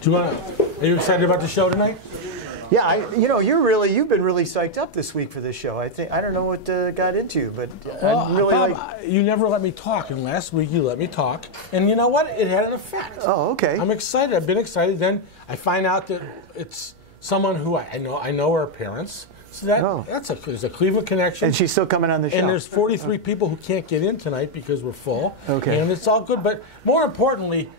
Do you want to? Are you excited about the show tonight? Yeah, you've been really psyched up this week for this show. I don't know what got into you, but I'm really Bob, you never let me talk, and last week you let me talk, and you know what? It had an effect. Oh, okay. I'm excited. I've been excited. Then I find out that it's someone who I know her parents. So there's a Cleveland connection. And she's still coming on the show. And there's 43 people who can't get in tonight because we're full. Okay. And it's all good. But more importantly,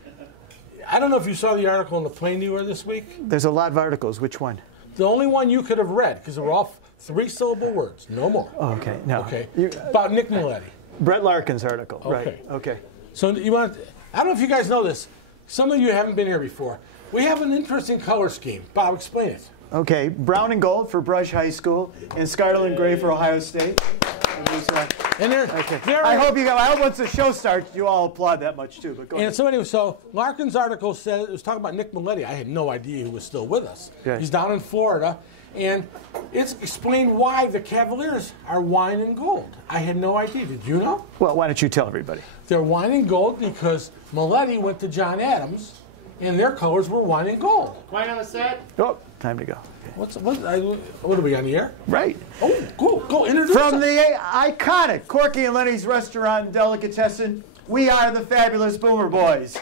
I don't know if you saw the article in the Plain Dealer this week. There's a lot of articles. Which one? The only one you could have read, because they were all 3-syllable words, no more. Oh, okay, no. Okay. About Nick Milletti. Brett Larkin's article. Okay. Right. Okay. So I don't know if you guys know this. Some of you haven't been here before. We have an interesting color scheme. Bob, explain it. Okay, brown and gold for Brush High School, and scarlet and gray for Ohio State. And I hope once the show starts, you all applaud that much too. But go ahead. So Larkin's article said it was talking about Nick Milletti. I had no idea he was still with us. Yeah. He's down in Florida, and it's explained why the Cavaliers are wine and gold. I had no idea. Did you know? Well, why don't you tell everybody? They're wine and gold because Milletti went to John Adams, and their colors were wine and gold. Quiet on the set. Oh, time to go. Okay. What are we on the air? Right. Oh, go introduce From us. the iconic Corky and Lenny's Restaurant and Delicatessen, we are the fabulous Boomer Boys.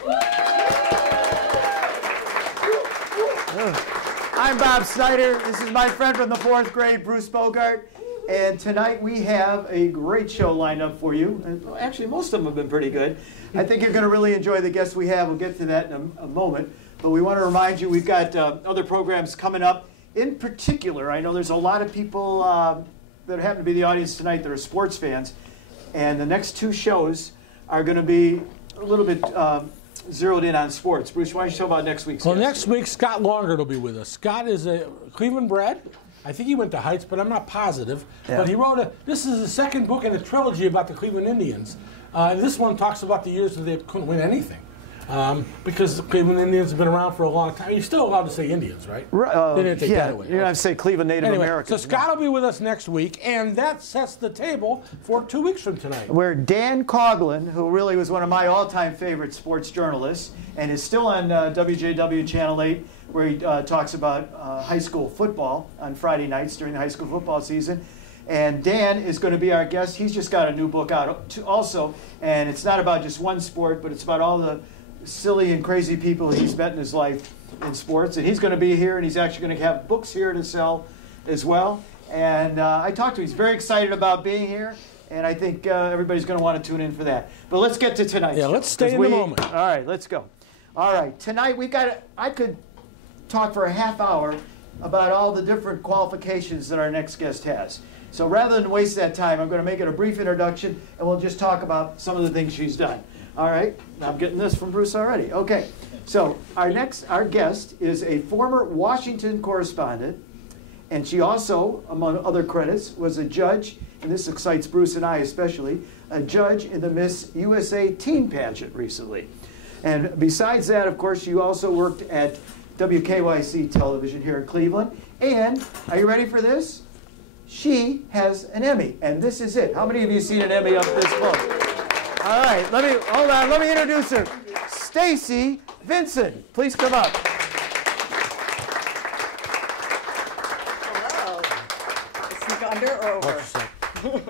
I'm Bob Snyder. This is my friend from the 4th grade, Bruce Bogart. And tonight we have a great show lined up for you. And actually, most of them have been pretty good. I think you're going to really enjoy the guests we have. We'll get to that in a moment. But we want to remind you we've got other programs coming up. In particular, I know there's a lot of people that happen to be the audience tonight that are sports fans. And the next 2 shows are going to be a little bit zeroed in on sports. Bruce, why don't you tell about next week's guest? Next week, Scott Longer will be with us. Scott is a Cleveland bred. I think he went to Heights, but I'm not positive. Yeah. But he wrote this is the second book in a trilogy about the Cleveland Indians. This one talks about the years that they couldn't win anything. Because the Cleveland Indians have been around for a long time. You're still allowed to say Indians, right? They didn't take that away. You're going to say Cleveland Native Americans. So Scott will be with us next week, and that sets the table for 2 weeks from tonight. Where Dan Coughlin, who really was one of my all-time favorite sports journalists, and is still on WJW Channel 8, where he talks about high school football on Friday nights during the high school football season. And Dan is going to be our guest. He's just got a new book out also, and it's not about just one sport, but it's about all the silly and crazy people he's met in his life in sports. And he's going to be here, and he's actually going to have books here to sell as well. And I talked to him. He's very excited about being here, and I think everybody's going to want to tune in for that. But let's get to tonight's show. Let's stay in the moment. All right, let's go. All right, tonight I could talk for a half hour about all the different qualifications that our next guest has. So rather than waste that time, I'm going to make it a brief introduction, and we'll just talk about some of the things she's done. All right, I'm getting this from Bruce already. Okay, so our guest is a former Washington correspondent, and she also, among other credits, was a judge, and this excites Bruce and I especially, a judge in the Miss USA Teen Pageant recently. And besides that, of course, you also worked at WKYC television here in Cleveland. And, are you ready for this? She has an Emmy, and this is it. How many of you seen an Emmy up this close? All right, let me introduce her. Staci Vincent, please come up. Hello. Sneak under or over?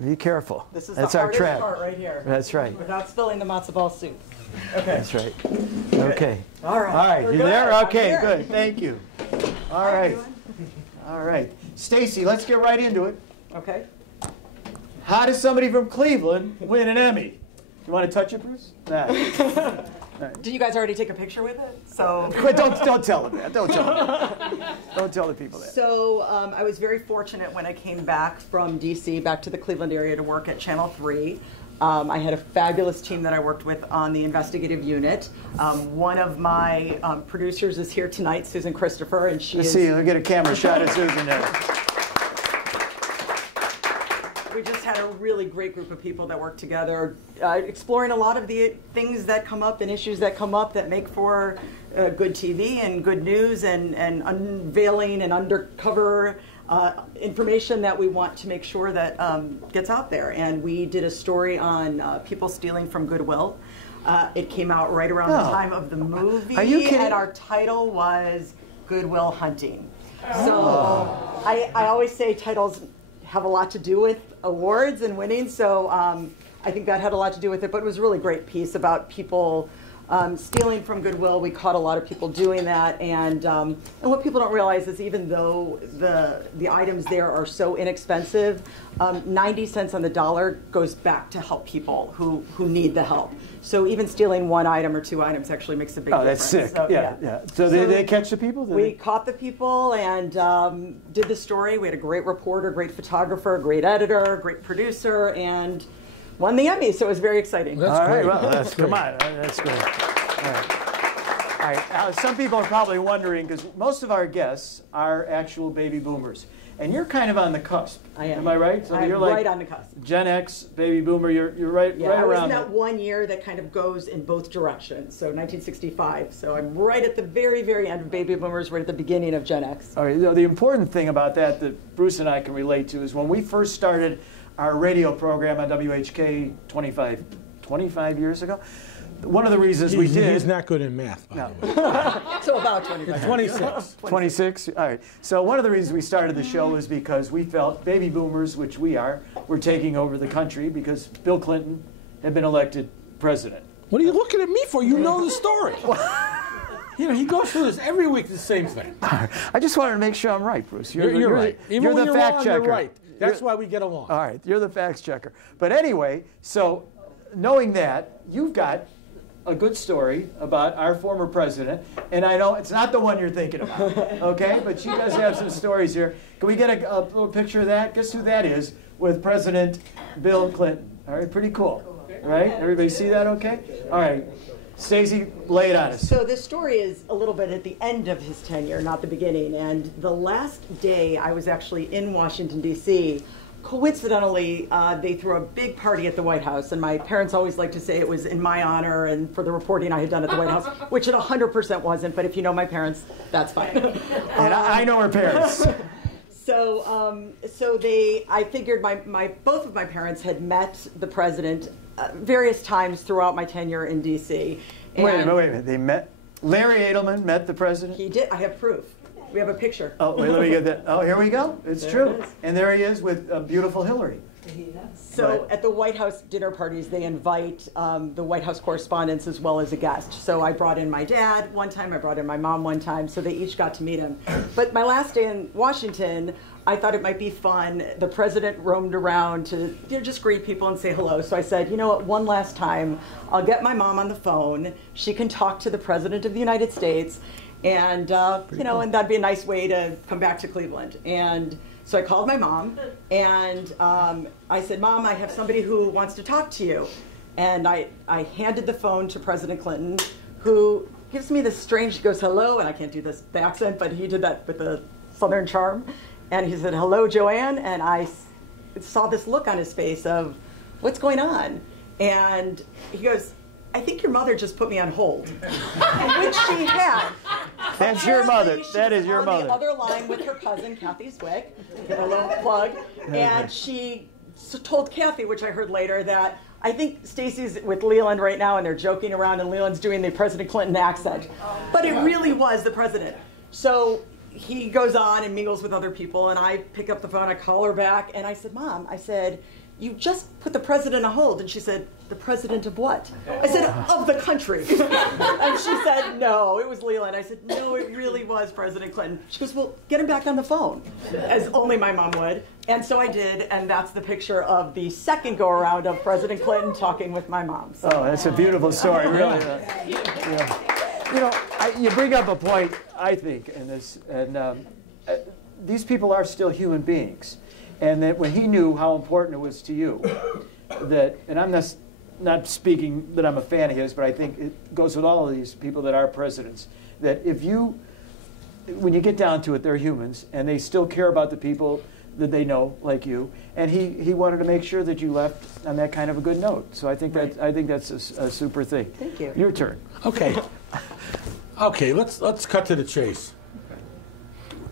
Be careful. This is That's the our hardest trap. part right here. That's right. Without spilling the matzo ball soup. Okay. That's right. Okay. All right. All right, We're you good. there? I'm Okay, here. good. Thank you. All right. All right. Staci, let's get right into it. Okay. How does somebody from Cleveland win an Emmy? You want to touch it, Bruce? Nah. Did you guys already take a picture with it? So. But don't tell them that. Don't tell them that. Don't tell the people that. So I was very fortunate when I came back from D.C. back to the Cleveland area to work at Channel 3. I had a fabulous team that I worked with on the investigative unit. One of my producers is here tonight, Susan Christopher, and she is... See, I'll get a camera shot of Susan there. We just had a really great group of people that work together, exploring a lot of the things that come up and issues that come up that make for good TV and good news and unveiling and undercover information that we want to make sure that gets out there. And we did a story on people stealing from Goodwill. It came out right around the time of the movie. Are you kidding? And our title was Good Will Hunting. So I always say titles have a lot to do with awards and winning, so I think that had a lot to do with it, but it was a really great piece about people stealing from Goodwill. We caught a lot of people doing that, and what people don't realize is even though the items there are so inexpensive, 90 cents on the dollar goes back to help people who need the help. So even stealing one item or two items actually makes a big difference. That's sick. So, yeah. So did they catch the people? We caught the people and did the story. We had a great reporter, great photographer, great editor, great producer, and won the Emmy, so it was very exciting. That's great. Well, come on, that's great. All right. Now, some people are probably wondering, because most of our guests are actual baby boomers, and you're kind of on the cusp. I am. Am I right? So I'm you're like right on the cusp. Gen X, baby boomer. You're right, Yeah, right I was around. in that 1 year that kind of goes in both directions. So 1965. So I'm right at the very, very end of baby boomers, right at the beginning of Gen X. All right. The important thing about that Bruce and I can relate to is when we first started our radio program on WHK 25 years ago. One of the reasons we did... He's not good in math, by the way. So about 25. 26. 26? All right. So one of the reasons we started the show is because we felt baby boomers, which we are, were taking over the country because Bill Clinton had been elected president. What are you looking at me for? You know the story. You know, he goes through this every week, the same thing. I just wanted to make sure I'm right, Bruce. You're right. Even you're when the you're fact wrong, checker. you're right. That's why we get along. All right, you're the facts checker. But anyway, so knowing that, you've got a good story about our former president, and I know it's not the one you're thinking about, okay? But you guys have some stories here. Can we get a little picture of that? Guess who that is with President Bill Clinton? All right, pretty cool, right? Everybody see that okay? All right, Staci, lay it on us. So this story is a little bit at the end of his tenure, not the beginning. And the last day I was actually in Washington, D.C., coincidentally, they threw a big party at the White House, and my parents always like to say it was in my honor and for the reporting I had done at the White House, which it 100% wasn't, but if you know my parents, that's fine. And I know her parents. So I figured both of my parents had met the president various times throughout my tenure in D.C. Wait a minute. They met? Larry Edelman met the president? He did. I have proof. We have a picture. Oh, wait, let me get that. Oh, here we go. It's true. It is. And there he is with beautiful Hillary. So at the White House dinner parties, they invite the White House correspondents as well as a guest. So I brought in my dad one time, I brought in my mom one time, so they each got to meet him. But my last day in Washington, I thought it might be fun. The president roamed around to just greet people and say hello. So I said, you know what, one last time, I'll get my mom on the phone. She can talk to the President of the United States. And, and that'd be a nice way to come back to Cleveland. And so I called my mom, and I said, Mom, I have somebody who wants to talk to you. And I handed the phone to President Clinton, who gives me this strange, he goes, hello, and I can't do the accent, but he did that with a Southern charm. And he said, hello, Joanne, and I saw this look on his face of, what's going on? And he goes, I think your mother just put me on hold, which she had. That's your mother. That is your mother. On the other line with her cousin, Kathy Zwick, give her a little plug, and she told Kathy, which I heard later, that I think Staci's with Leland right now, and they're joking around, and Leland's doing the President Clinton accent. But it really was the president. So he goes on and mingles with other people, and I pick up the phone, I call her back, and I said, Mom, I said, you just put the president on hold. And she said, the president of what? I said, of the country. And she said, no, it was Leland. I said, no, it really was President Clinton. She goes, well, get him back on the phone, as only my mom would. And so I did, and that's the picture of the second go-around of President Clinton talking with my mom. So. Oh, that's a beautiful story, really. You bring up a point, I think, in this, and these people are still human beings. And that when he knew how important it was to you, that, and I'm not speaking that I'm a fan of his, but I think it goes with all of these people that are presidents, that when you get down to it, they're humans, and they still care about the people that they know, like you. And he wanted to make sure that you left on that kind of a good note. So I think that's a super thing. Thank you. Your turn. Okay. Okay. Let's cut to the chase.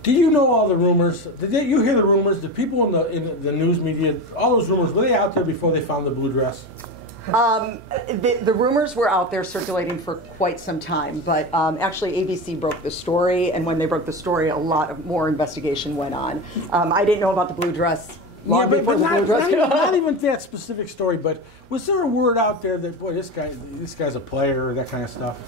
Do you know all the rumors? Did you hear the rumors? The people in the news media, all those rumors, were they out there before they found the blue dress? The rumors were out there circulating for quite some time, but actually ABC broke the story, and when they broke the story, a lot of more investigation went on. I didn't know about the blue dress long before the blue dress. Not even that specific story, but was there a word out there that, boy, this guy's a player, or that kind of stuff?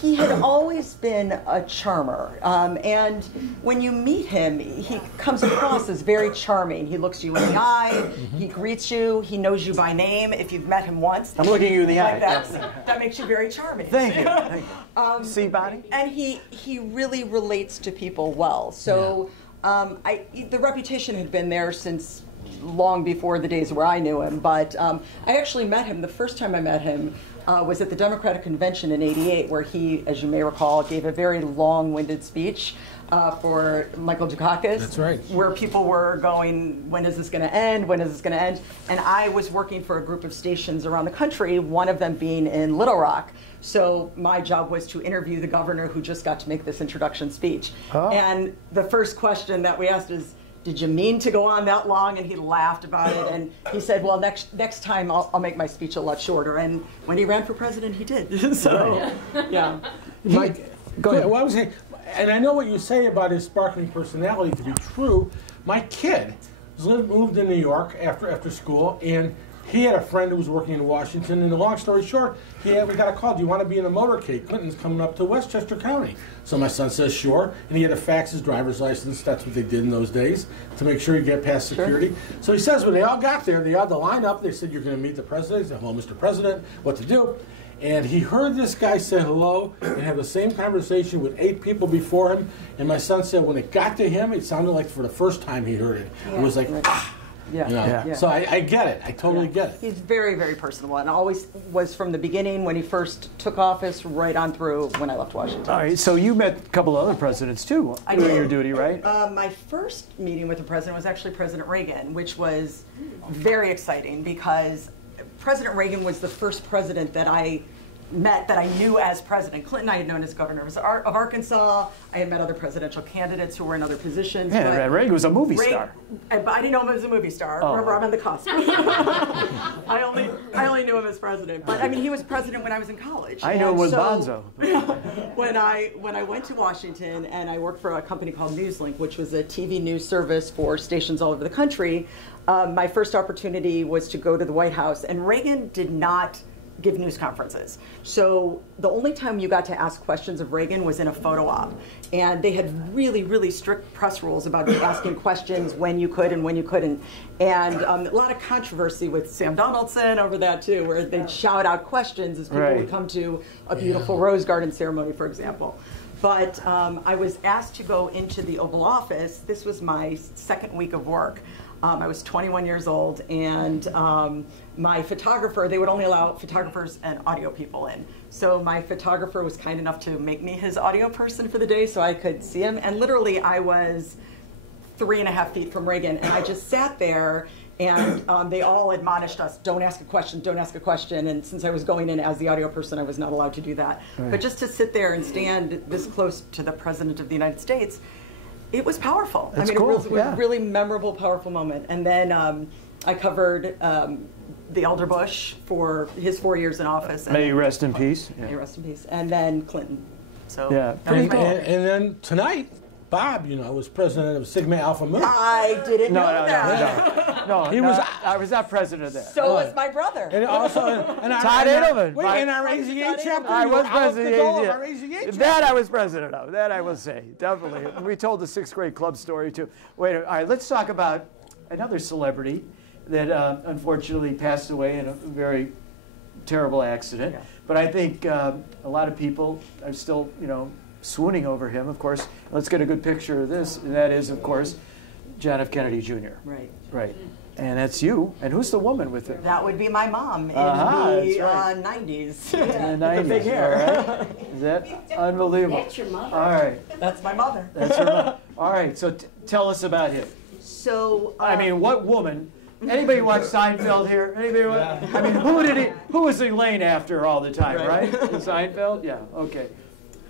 He had always been a charmer, and when you meet him, he comes across as very charming. He looks you in the eye, he greets you, he knows you by name if you've met him once. I'm looking you in the eye. That makes you very charming. Thank you. Thank you. See, Bonnie? And he really relates to people well. So the reputation had been there since long before the days where I knew him, but I actually met him. The first time I met him was at the Democratic Convention in '88, where he, as you may recall, gave a very long-winded speech for Michael Dukakis. That's right. Where people were going, when is this going to end? When is this going to end? And I was working for a group of stations around the country, one of them being in Little Rock. So my job was to interview the governor who just got to make this introduction speech. Oh. And the first question that we asked is, did you mean to go on that long? And he laughed about it, and he said, well, next time I'll make my speech a lot shorter. And when he ran for president, he did. So, yeah. Mike, go ahead. Well, I was saying, and I know what you say about his sparkling personality to be true. My kid moved to New York after school, and he had a friend who was working in Washington, and the long story short, we got a call, do you want to be in a motorcade? Clinton's coming up to Westchester County. So my son says, sure, and he had to fax his driver's license, that's what they did in those days, to make sure you get past security. Sure. So he says when they all got there, they had to line up, they said, you're going to meet the president. He said, hello, Mr. President, what to do? And he heard this guy say hello and have the same conversation with 8 people before him, and my son said when it got to him, it sounded like for the first time he heard it. Yeah. It was like, ah. Yeah. You know? Yeah. So I get it. I totally get it. He's very, very personable, and always was from the beginning when he first took office, right on through when I left Washington. All right. So you met a couple of other presidents too doing your duty, right? My first meeting with the president was actually President Reagan, which was very exciting because President Reagan was the first president that I met that I knew as president. Clinton I had known as governor of Arkansas. I had met other presidential candidates who were in other positions. Yeah, Reagan was a movie star. But I didn't know him as a movie star. Oh. Remember, I'm on the cusp. I only knew him as president. But I mean, he was president when I was in college. I knew him with Bonzo. when I went to Washington and I worked for a company called Newslink, which was a TV news service for stations all over the country, my first opportunity was to go to the White House, and Reagan did not give news conferences. So the only time you got to ask questions of Reagan was in a photo op. And they had really, really strict press rules about asking questions when you could and when you couldn't. And a lot of controversy with Sam Donaldson over that too, where they'd shout out questions as people would come to a beautiful Rose Garden ceremony, for example. But I was asked to go into the Oval Office. This was my second week of work. I was 21 years old, and my photographer, they would only allow photographers and audio people in. So my photographer was kind enough to make me his audio person for the day so I could see him. And literally I was 3.5 feet from Reagan, and I just sat there, and they all admonished us, don't ask a question, don't ask a question. And since I was going in as the audio person, I was not allowed to do that. Right. But just to sit there and stand this close to the President of the United States, it was powerful. That's I mean, cool. It was a really memorable, powerful moment. And then I covered the elder Bush for his 4 years in office. May he rest in peace. May he rest in peace. And then Clinton. So yeah, pretty cool. And then tonight, Bob, was president of Sigma Alpha Mu. I didn't know that. No, I was not president of that. So was my brother. And also, Todd Edelman. Wait, in our AZA chapter, I was president of our AZA chapter. That I was president of. That I will say, definitely. We told the 6th grade club story too. Wait, all right, let's talk about another celebrity that unfortunately passed away in a very terrible accident. Yeah. But I think a lot of people are still, swooning over him, of course. Let's get a good picture of this, and that is, of course, John F. Kennedy Jr. Right. Right. And that's you. And who's the woman with him? That would be my mom in the 90s. In the 90s. The big hair. All right. Is that unbelievable? That's your mother. All right. That's my mother. That's her mother. All right. So tell us about him. So I mean, what woman? Anybody watch Seinfeld here? Anybody? Yeah. I mean, who was he laying after all the time? Right? Seinfeld. Yeah. Okay.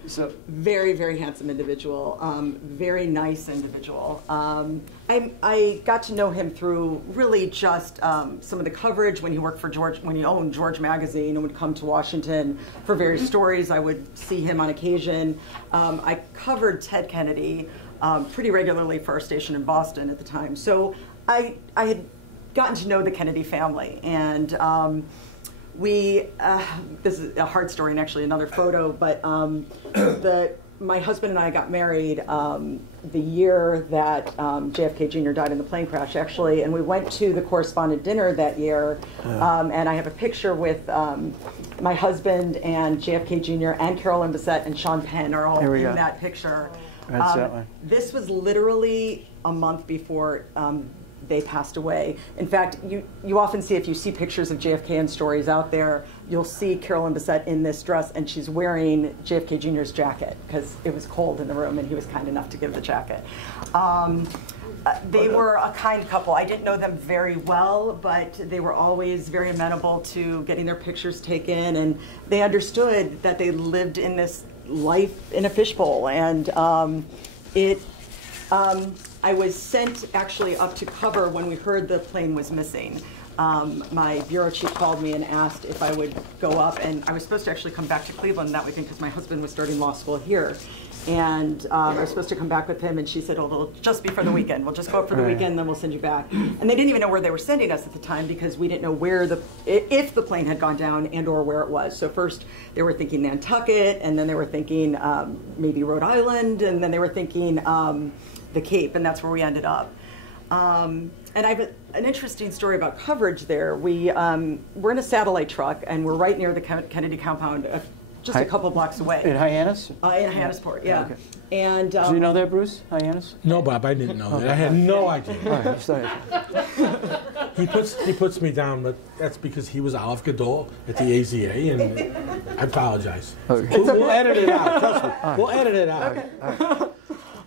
So very, very handsome individual, very nice individual. I got to know him through really just some of the coverage when he worked for when he owned George Magazine and would come to Washington for various stories. I would see him on occasion. I covered Ted Kennedy pretty regularly for our station in Boston at the time. So I had gotten to know the Kennedy family, and this is a hard story and actually another photo, but my husband and I got married the year that JFK Jr. died in the plane crash, actually, and we went to the correspondent dinner that year, and I have a picture with my husband and JFK Jr. and Carolyn Bessette and Sean Penn are all in that picture. That's that one. This was literally a month before they passed away. In fact, you often see, if you see pictures of JFK and stories out there, you'll see Carolyn Bessette in this dress, and she's wearing JFK Jr.'s jacket because it was cold in the room, and he was kind enough to give the jacket. They were a kind couple. I didn't know them very well, but they were always very amenable to getting their pictures taken, and they understood that they lived in this life in a fishbowl, and I was sent actually up to cover when we heard the plane was missing. My bureau chief called me and asked if I would go up, and I was supposed to actually come back to Cleveland that weekend because my husband was starting law school here. And I was supposed to come back with him, and she said, oh, it'll just be for the weekend. We'll just go up for the weekend, then we'll send you back. And they didn't even know where they were sending us at the time because we didn't know if the plane had gone down and or where it was. So first they were thinking Nantucket, and then they were thinking maybe Rhode Island, and then they were thinking the Cape, and that's where we ended up. And I have an interesting story about coverage there. We're in a satellite truck, and we're right near the Kennedy compound, just a couple blocks away. In Hyannis? In Hyannisport, yeah. Okay. And do you know that, Bruce? Hyannis? No, Bob, I didn't know that. I had no idea. All right, sorry. He puts me down, but that's because he was Aleph Gadol at the AZA, and I apologize. Okay. We'll edit it out. Trust me. We'll edit it out.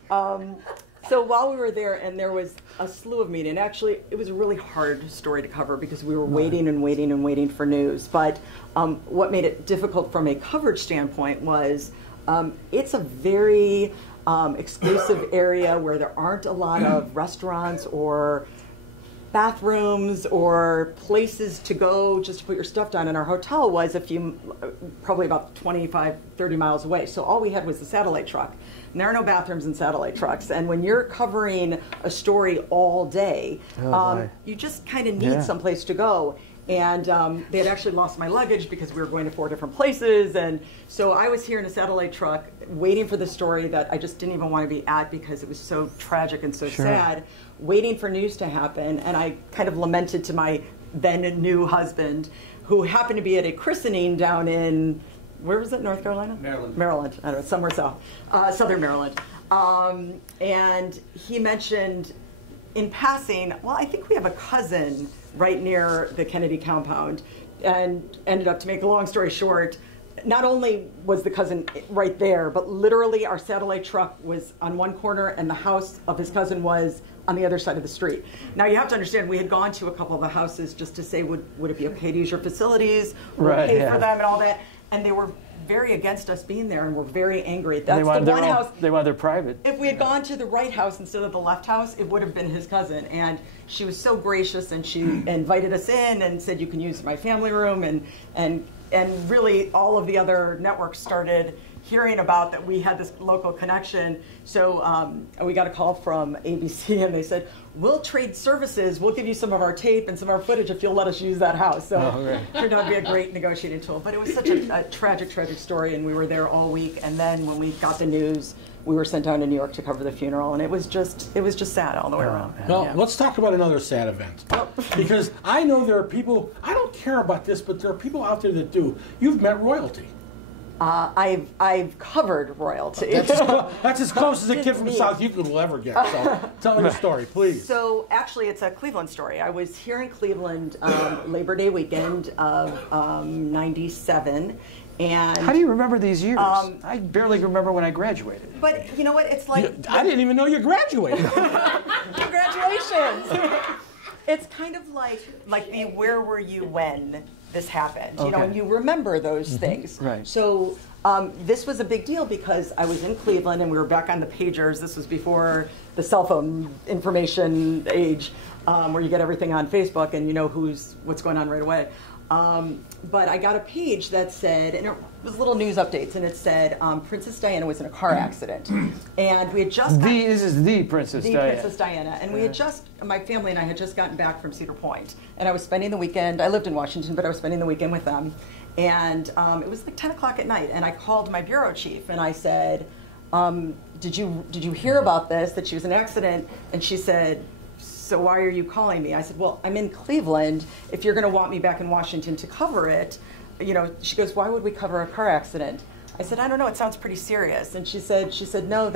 Okay. So while we were there, and there was a slew of media, and actually it was a really hard story to cover because we were waiting and waiting and waiting for news. But what made it difficult from a coverage standpoint was it's a very exclusive area where there aren't a lot of restaurants or bathrooms or places to go just to put your stuff down. And our hotel was probably about 25, 30 miles away. So all we had was the satellite truck. And there are no bathrooms in satellite trucks. And when you're covering a story all day, you just kind of need someplace to go. And they had actually lost my luggage because we were going to 4 different places. And so I was here in a satellite truck waiting for the story that I just didn't even want to be at because it was so tragic and so sad, waiting for news to happen. And I kind of lamented to my then new husband, who happened to be at a christening down in, where was it, North Carolina? Maryland, I don't know, somewhere south, southern Maryland. And he mentioned in passing, well, I think we have a cousin right near the Kennedy compound, and ended up, to make a long story short, not only was the cousin right there, but literally our satellite truck was on one corner and the house of his cousin was on the other side of the street. Now you have to understand, we had gone to a couple of the houses just to say, would it be okay to use your facilities? We'll pay for them and all that. And they were very against us being there and were very angry. That's the one house. They wanted their private. If we had gone to the right house instead of the left house, it would have been his cousin. And she was so gracious, and she invited us in and said, you can use my family room. And really all of the other networks started hearing about that we had this local connection. So we got a call from ABC, and they said, we'll trade services. We'll give you some of our tape and some of our footage if you'll let us use that house. So it turned out to be a great negotiating tool. But it was such a tragic, tragic story, and we were there all week. And then when we got the news, we were sent down to New York to cover the funeral, and it was just sad all the way around. Well, let's talk about another sad event. Because I know there are people, I don't care about this, but there are people out there that do. You've met royalty. I've covered royalty. That's as close as a kid from South Euclid will ever get. So tell me the story, please. So actually, it's a Cleveland story. I was here in Cleveland Labor Day weekend of '97. And how do you remember these years? I barely remember when I graduated. But you know what? It's like I didn't even know you graduated. Congratulations! It's kind of like the where were you when this happened? You know, and you remember those things. Right. So This was a big deal because I was in Cleveland and we were back on the pagers. This was before the cell phone information age, where you get everything on Facebook and you know what's going on right away. But I got a page that said, and it was little news updates, and it said Princess Diana was in a car accident, and we had just this is the Princess Diana. Princess Diana, and we had my family and I had just gotten back from Cedar Point, and I was spending the weekend. I lived in Washington, but I was spending the weekend with them, and it was like 10 o'clock at night, and I called my bureau chief and I said, did you hear about this? That she was in an accident? And she said, so why are you calling me? I said, well, I'm in Cleveland. If you're going to want me back in Washington to cover it, she goes, why would we cover a car accident? I said, I don't know, it sounds pretty serious. And she said, no,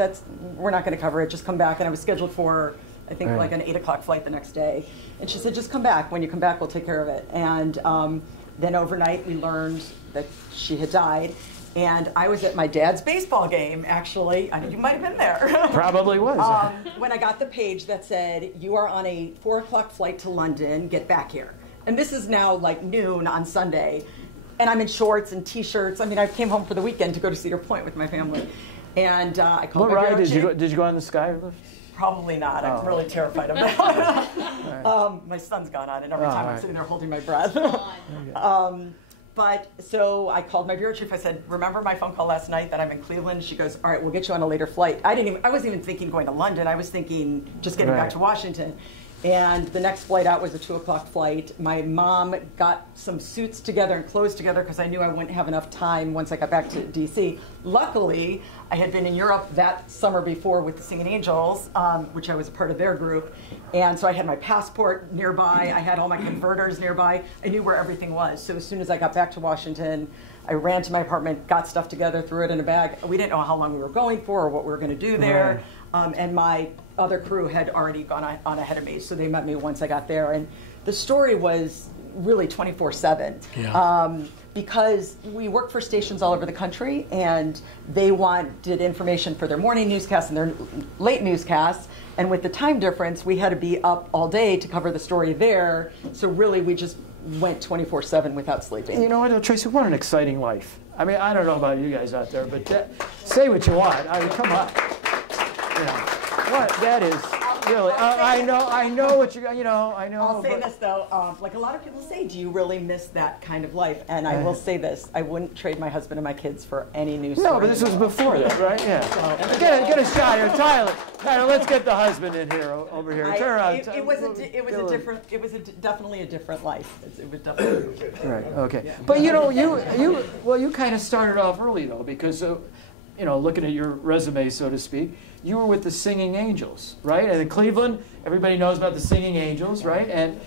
we're not going to cover it, just come back. And I was scheduled for, I think, like an 8 o'clock flight the next day. And she said, just come back. When you come back, we'll take care of it. And then overnight, we learned that she had died. And I was at my dad's baseball game, actually. I think you might have been there. Probably was. When I got the page that said, you are on a 4 o'clock flight to London, get back here. And this is now like noon on Sunday. And I'm in shorts and T-shirts. I mean, I came home for the weekend to go to Cedar Point with my family. And I called my ride did you go on the sky? Probably not. I'm really terrified of that. My son's gone on it every time I'm sitting there holding my breath. But so I called my bureau chief. I said, remember my phone call last night that I'm in Cleveland? She goes, all right, we'll get you on a later flight. I wasn't even thinking going to London. I was thinking just getting back to Washington. And the next flight out was a 2 o'clock flight. My mom got some suits together and clothes together because I knew I wouldn't have enough time once I got back to D.C. Luckily, I had been in Europe that summer before with the Singing Angels, which I was a part of their group. And so I had my passport nearby. I had all my converters nearby. I knew where everything was. So as soon as I got back to Washington, I ran to my apartment, got stuff together, threw it in a bag. We didn't know how long we were going for or what we were going to do there. And my other crew had already gone on ahead of me, so they met me once I got there. And the story was really 24/7 because we worked for stations all over the country, and they wanted information for their morning newscasts and their late newscasts. And with the time difference, we had to be up all day to cover the story there. So really, we just went 24/7 without sleeping. You know what, Tracy? What an exciting life. I mean, I don't know about you guys out there, but say what you want. I mean, come on. What that is really, I know what I know. I'll say this though, like a lot of people say, do you really miss that kind of life? And I will say this: I wouldn't trade my husband and my kids for any new story. No, but this was before that, right? Yeah. So, get a shot here, Tyler. Tyler, let's get the husband in here over here. Turn around. It was definitely a different life. It was definitely right. Okay. Yeah. But you kind of started off early though, because looking at your resume, so to speak. You were with the Singing Angels, right? And in Cleveland, everybody knows about the Singing Angels, right? And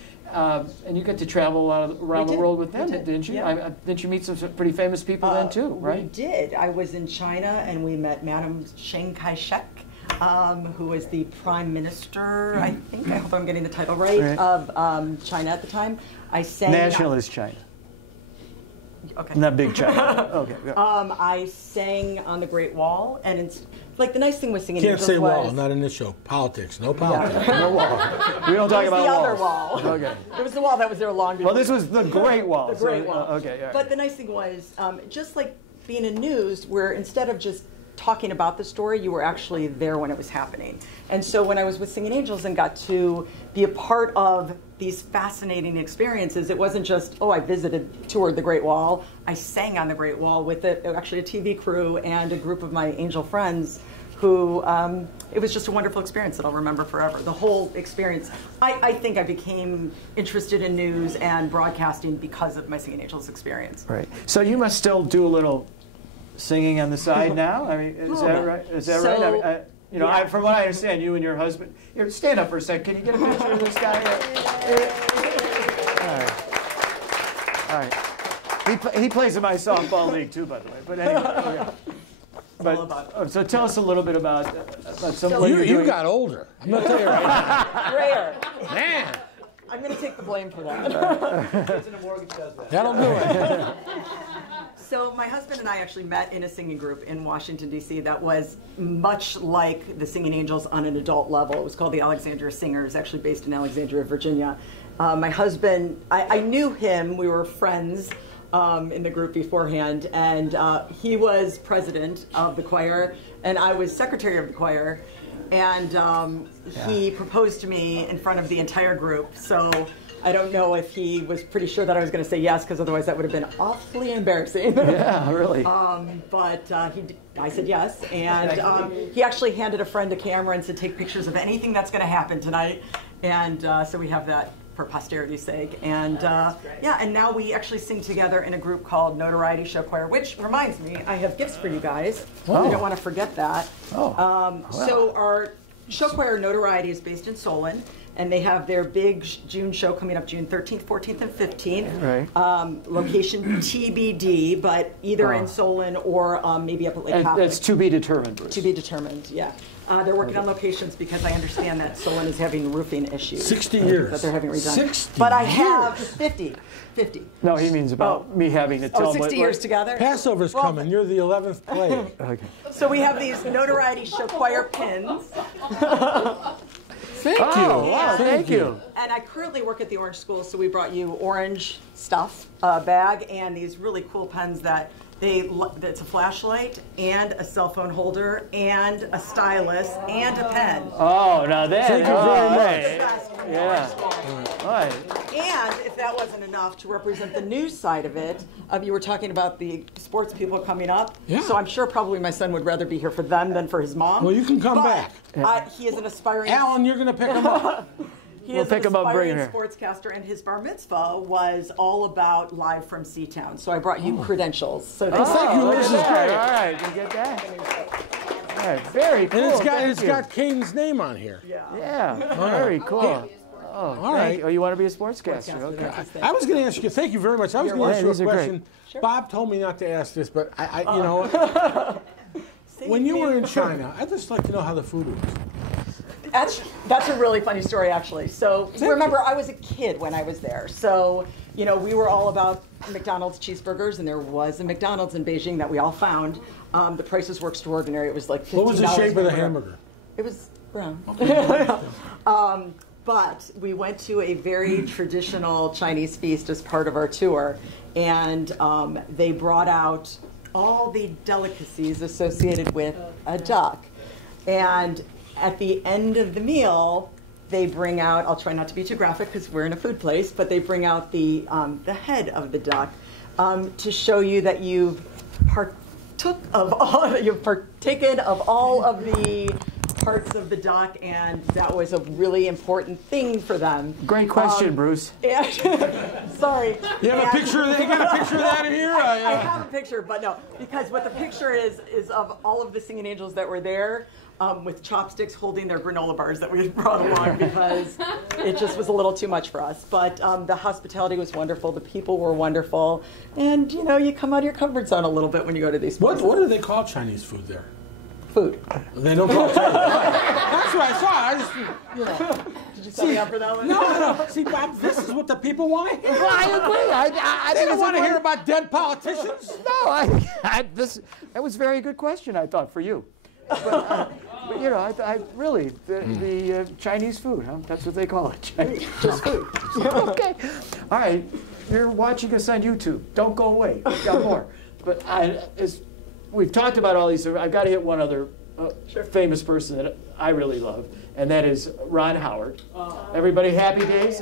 you get to travel around the world with them, didn't you? Yeah. Didn't you meet some pretty famous people then too, right? We did. I was in China, and we met Madame Chiang Kai-shek, who was the Prime Minister, I think, I hope I'm getting the title right, of China at the time. I sang... Nationalist China. Okay. Not big China. Okay. I sang on the Great Wall, and it's like the nice thing with Singing Angels was... Can't say wall, not in this show. Politics, no politics. Yeah. No wall. We don't talk about walls. It was the other wall. Okay. It was the wall that was there long before. Well, this was the Great Wall. The Great Wall. Okay, yeah. But the nice thing was, just like being in news, where instead of just talking about the story, you were actually there when it was happening. And so when I was with Singing Angels and got to be a part of these fascinating experiences, it wasn't just, I toured the Great Wall. I sang on the Great Wall with actually a TV crew and a group of my angel friends who, it was just a wonderful experience that I'll remember forever. The whole experience. I think I became interested in news and broadcasting because of my Singing Angels experience. Right. So you must still do a little singing on the side now? I mean, is that right? Is that right? I mean, from what I understand, you and your husband... Here, stand up for a second. Can you get a picture of this guy? All right. He plays in my softball league, too, by the way. But anyway. Okay. So tell us a little bit about some... You got older. I'm going to tell you right now. Rare. Man. I'm going to take the blame for that. That'll do it. So my husband and I actually met in a singing group in Washington, D.C. that was much like the Singing Angels on an adult level. It was called the Alexandria Singers, actually based in Alexandria, Virginia. My husband, I knew him. We were friends. in the group beforehand, and he was president of the choir, and I was secretary of the choir, and he proposed to me in front of the entire group. So I don't know if he was pretty sure that I was going to say yes, because otherwise that would have been awfully embarrassing. Yeah, really. But I said yes, and he actually handed a friend a camera and said, take pictures of anything that's going to happen tonight, and so we have that for posterity's sake. And yeah, and now we actually sing together in a group called Notoriety Show Choir, which reminds me, I have gifts for you guys. Oh. You don't want to forget that. Oh. Wow. So our show choir Notoriety is based in Solon, and they have their big June show coming up June 13th, 14th, and 15th. Right. Location TBD, but either in Solon or maybe up at Lake Hopper. That's to be determined, Bruce. To be determined, yeah. They're working on locations because I understand that Solon is having roofing issues. 60 years. That they're having redone. 60 But I years. have 50. No, he means about me having to tell 60 years together? Passover's coming. You're the 11th plague. Okay. So we have these Notoriety Show Choir pins. Thank you. Wow, thank you. And I currently work at the Orange School, so we brought you orange stuff, bag, and these really cool pens that it's a flashlight and a cell phone holder and a stylus and a pen. Oh, now that. Thank you very right. much. Yeah. All right. And if that wasn't enough to represent the news side of it, you were talking about the sports people coming up. Yeah. So I'm sure probably my son would rather be here for them than for his mom. Well, you can come back. He is an aspiring. Alan, you're going to pick him up. We'll pick him up and bring him here. Sportscaster, and his bar mitzvah was all about live from Seatown. So I brought you credentials. So thank you. This is great. All right, you get that? All right, very cool. And it's got Caden's name on here. Yeah, very cool. Oh, all right. Oh, you want to be a sportscaster? Okay. I was going to ask you. Thank you very much. I was going to ask you a question. Sure. Bob told me not to ask this, but I you know, when you were in China, I'd just like to know how the food was. That's a really funny story, actually. So remember, I was a kid when I was there. So, you know, we were all about McDonald's cheeseburgers, and there was a McDonald's in Beijing that we all found. The prices were extraordinary. It was like $15. What was the shape of the hamburger? It was brown. But we went to a very traditional Chinese feast as part of our tour, and they brought out all the delicacies associated with a duck. And at the end of the meal, they bring out, I'll try not to be too graphic because we're in a food place, but they bring out the head of the duck to show you that you've partaken of all of the parts of the duck, and that was a really important thing for them. Great question, Bruce. Sorry. You have a picture of that? You got a picture of that in here? I have a picture, but no, because what the picture is of all of the singing angels that were there. With chopsticks holding their granola bars that we had brought along because it just was a little too much for us. But the hospitality was wonderful. The people were wonderful. And, you know, you come out of your comfort zone a little bit when you go to these places. What do they call Chinese food there? Food. They don't call it Chinese. That's what I saw. I just, you know. Did you set me up for that one? No. See, Bob, this is what the people want to hear. Well, I agree. They don't want to hear about dead politicians. No, that was a very good question, I thought, for you. But you know, I really, the Chinese food, huh? That's what they call it, Chinese. Just food. Okay. All right. You're watching us on YouTube. Don't go away. We've got more. But we've talked about all these. I've got to hit one other famous person that I really love, and that is Ron Howard. Everybody happy days?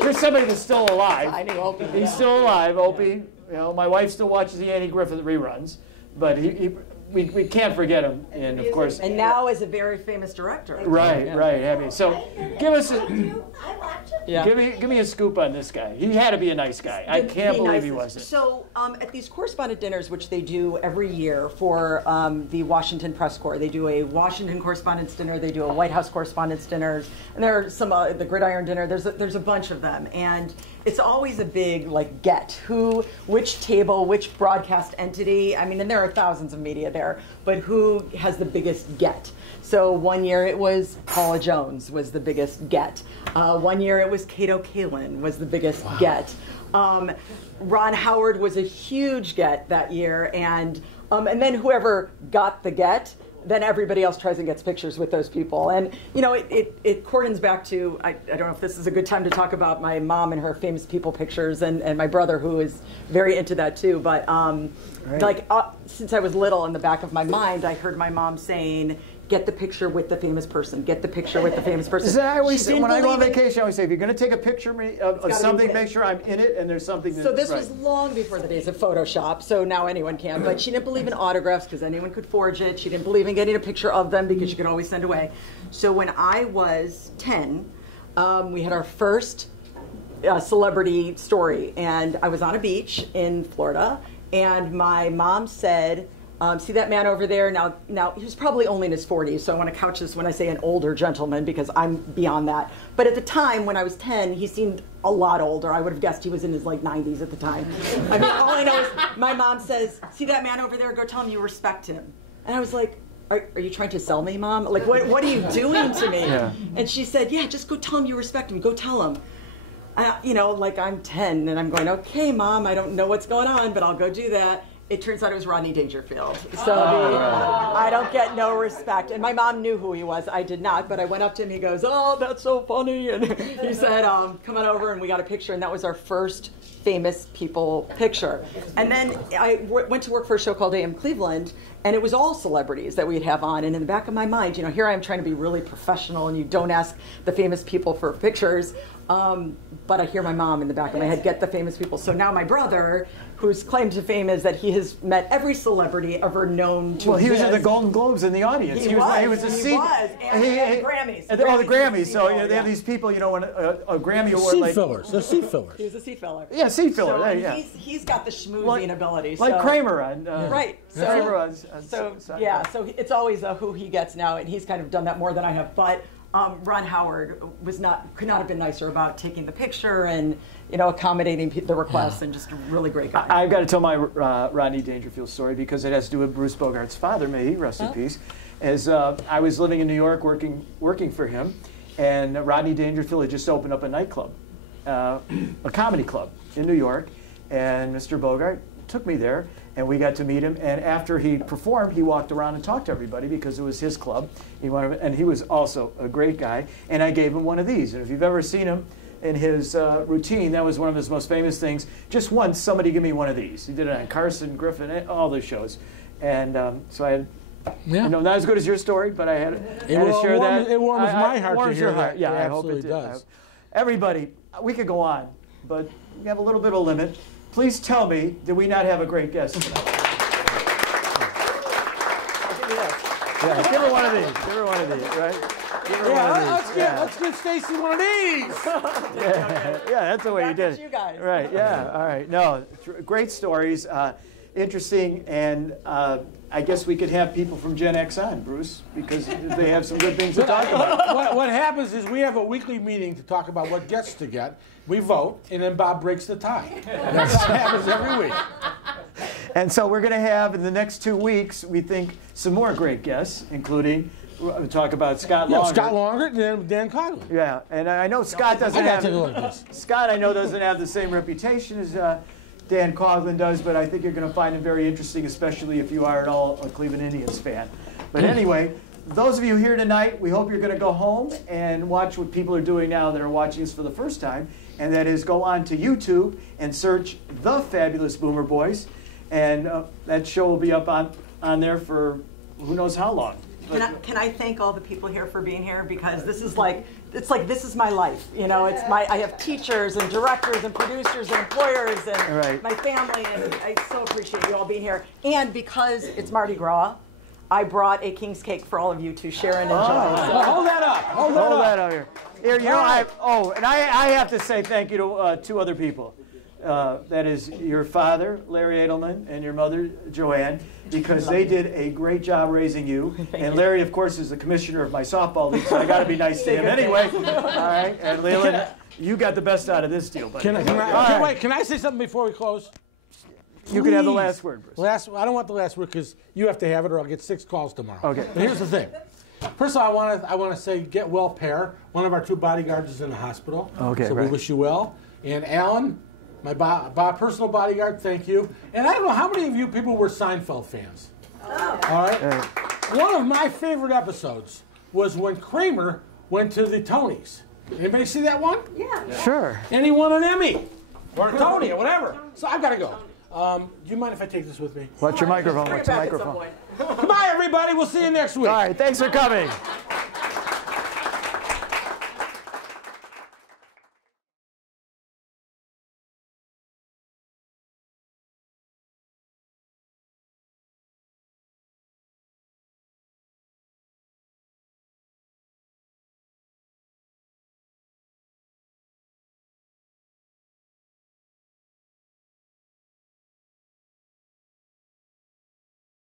Here's somebody that's still alive. I knew Opie. He's still alive, Opie. You know, my wife still watches the Andy Griffith reruns, but we can't forget him, and of course. And now is a very famous director. Right. Happy. So, give us give me a scoop on this guy. He had to be a nice guy. I can't believe he wasn't. So, at these correspondent dinners, which they do every year for the Washington Press Corps, they do a Washington Correspondents' Dinner, they do a White House Correspondents' Dinners, and there are some the Gridiron Dinner. There's a bunch of them, and it's always a big get which table, which broadcast entity. I mean, and there are thousands of media there, but who has the biggest get? So one year it was Paula Jones was the biggest get. One year it was Kato Kalin was the biggest get. Ron Howard was a huge get that year, and then whoever got the get then everybody else tries and gets pictures with those people. And, you know, it cordons back to, I don't know if this is a good time to talk about my mom and her famous people pictures, and my brother, who is very into that too. But since I was little, in the back of my mind, I heard my mom saying, get the picture with the famous person. Get the picture with the famous person. I always say, when I go on vacation, I always say, if you're going to take a picture of something, make sure I'm in it and there's something that's So this was long before the days of Photoshop, so now anyone can. But she didn't believe in autographs because anyone could forge it. She didn't believe in getting a picture of them because you could always send away. So when I was 10, we had our first celebrity story. And I was on a beach in Florida, and my mom said, see that man over there? Now he was probably only in his 40s, so I want to couch this when I say an older gentleman because I'm beyond that. But at the time, when I was 10, he seemed a lot older. I would have guessed he was in his like 90s at the time. I mean, all I know is my mom says, see that man over there? Go tell him you respect him. And I was like, are you trying to sell me, Mom? Like, what are you doing to me? Yeah. And she said, yeah, just go tell him you respect him. Go tell him. You know, like I'm 10, and I'm going, okay, Mom, I don't know what's going on, but I'll go do that. It turns out it was Rodney Dangerfield. So I don't get no respect. And my mom knew who he was. I did not. But I went up to him. He goes, oh, that's so funny. And he said, come on over. And we got a picture. And that was our first famous people picture. And then I went to work for a show called AM Cleveland. And it was all celebrities that we'd have on. And in the back of my mind, you know, here I am trying to be really professional. And you don't ask the famous people for pictures. But I hear my mom in the back of my head, get the famous people. So now my brother, whose claim to fame is that he has met every celebrity ever known to exist. Well, he was at the Golden Globes in the audience. He was a seat. And Grammys. The Grammys. So you know, they have these people, you know, when a Grammy award. Seat fillers. They're seat fillers. He was a seat filler. Yeah, seat filler. So yeah. He's got the schmoozing ability. Like Kramer on. Right. So, Kramer on so it's always who he gets now, and he's kind of done that more than I have. But Ron Howard could not have been nicer about taking the picture and, you know, accommodating the requests, and just a really great guy. I've got to tell my Rodney Dangerfield story because it has to do with Bruce Bogart's father. May he rest in peace. As I was living in New York working for him, and Rodney Dangerfield had just opened up a nightclub, a comedy club in New York, and Mr. Bogart took me there, and we got to meet him. And after he performed, he walked around and talked to everybody because it was his club. And he was also a great guy. And I gave him one of these. And if you've ever seen him in his routine, that was one of his most famous things. Just once, somebody give me one of these. He did it on Carson, Griffin, all those shows. And so I had, you know, not as good as your story, but I had to share that. It warms my heart to hear that. Yeah, I hope it does. Everybody, we could go on, but we have a little bit of limit. Please tell me, did we not have a great guest tonight? Yeah, give her one of these. Give her one of these, right? Give her one of these. Let's give Staci one of these. Yeah, that's the way you did it. You guys. Right, yeah, all right. No, great stories, interesting, and I guess we could have people from Gen X on, Bruce, because they have some good things to talk about. What happens is we have a weekly meeting to talk about what guests to get. We vote, and then Bob breaks the tie. That's what happens every week. And so we're going to have, in the next 2 weeks, we think, some more great guests, including, we'll talk about Scott Longer. Scott Longer and Dan Coughlin. Yeah, and I know Scott doesn't have... Scott, I know, doesn't have the same reputation as Dan Coughlin does, but I think you're going to find him very interesting, especially if you are at all a Cleveland Indians fan. But anyway, those of you here tonight, we hope you're going to go home and watch what people are doing now that are watching this for the first time, and that is go on to YouTube and search The Fabulous Boomer Boys, and that show will be up on there for who knows how long. Can I thank all the people here for being here, because this is like this is my life, you know. It's I have teachers and directors and producers and employers and my family, and I so appreciate you all being here. And because it's Mardi Gras, I brought a king's cake for all of you to share and enjoy. Well, hold that up. Hold that up here. Here, you know, I have to say thank you to two other people. That is your father, Larry Edelman, and your mother, Joanne, because they did a great job raising you. And Larry, of course, is the commissioner of my softball league, so I got to be nice to him anyway. All right, and Leland, you got the best out of this deal, buddy. Can I say something before we close? Please. You can have the last word, Bruce. I don't want the last word because you have to have it, or I'll get 6 calls tomorrow. Okay. But here's the thing. First of all, I want to say, get well, Pear. One of our 2 bodyguards is in the hospital. Okay. So we wish you well. And Alan, my personal bodyguard, thank you. And I don't know how many of you people were Seinfeld fans. Oh. All right. One of my favorite episodes was when Kramer went to the Tonys. Anybody see that one? Yeah. Sure. And he won an Emmy or a Tony or whatever. So I've got to go. Do you mind if I take this with me? What's your microphone? What's your microphone? Goodbye, everybody. We'll see you next week. All right. Thanks for coming.